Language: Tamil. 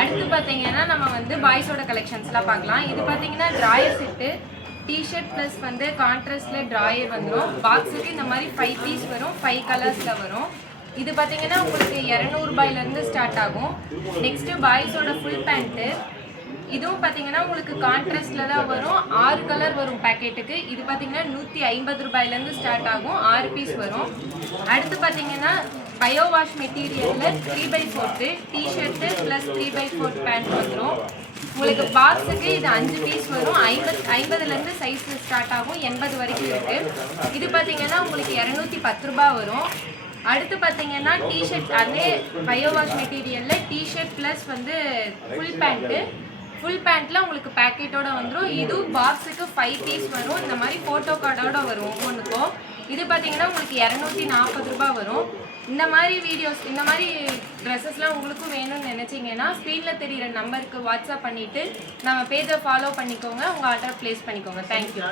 அடுத்து பார்த்தீங்கன்னா நம்ம வந்து பாய்ஸோட கலெக்ஷன்ஸ்லாம் பார்க்கலாம். இது பார்த்தீங்கன்னா ட்ராயர் செட்டு, டிஷர்ட் ப்ளஸ் வந்து கான்ட்ராஸ்டில் ட்ராயர் வந்துடும். பாக்ஸுக்கு இந்த மாதிரி 5 பீஸ் வரும், 5 கலர்ஸில் வரும். இது பார்த்தீங்கன்னா உங்களுக்கு 200 ரூபாயிலேருந்து ஸ்டார்ட் ஆகும். நெக்ஸ்ட்டு பாய்ஸோட ஃபுல் பேண்ட்டு, இதுவும் பார்த்தீங்கன்னா உங்களுக்கு கான்ட்ராஸ்டில் தான் வரும். 6 கலர் வரும் பேக்கெட்டுக்கு. இது பார்த்தீங்கன்னா 150 ரூபாயிலேருந்து ஸ்டார்ட் ஆகும். 6 பீஸ் வரும். அடுத்து பார்த்தீங்கன்னா பயோ வாஷ் மெட்டீரியலில் 3x4 T shirt plus 3x4 pant வந்துடும். உங்களுக்கு பாக்ஸுக்கு இது 5 பீஸ் வரும். 50லேருந்து சைஸ் ஸ்டார்ட் ஆகும், 80 வரைக்கும் இருக்குது. இது பார்த்தீங்கன்னா உங்களுக்கு 210 ரூபா வரும். அடுத்து பார்த்தீங்கன்னா டிஷர்ட், அதே பயோ வாஷ் மெட்டீரியலில் டிஷர்ட் ப்ளஸ் வந்து ஃபுல் பேண்ட்டு. ஃபுல் பேண்ட்டில் உங்களுக்கு பேக்கெட்டோட வந்துடும். இதுவும் பாக்ஸுக்கு 5 பீஸ் வரும். இந்த மாதிரி ஃபோட்டோ கார்டோட வரும் ஒவ்வொன்றுக்கும். இது பார்த்தீங்கன்னா உங்களுக்கு 240 ரூபா வரும். இந்த மாதிரி வீடியோஸ், இந்த மாதிரி ட்ரெஸ்ஸஸ்லாம் உங்களுக்கும் வேணும்னு நினச்சிங்கன்னா ஸ்க்ரீனில் தெரிகிற நம்பருக்கு வாட்ஸ்அப் பண்ணிவிட்டு நம்ம பேஜை ஃபாலோ பண்ணிக்கோங்க. உங்கள் ஆர்டர் ப்ளேஸ் பண்ணிக்கோங்க. தேங்க்யூ.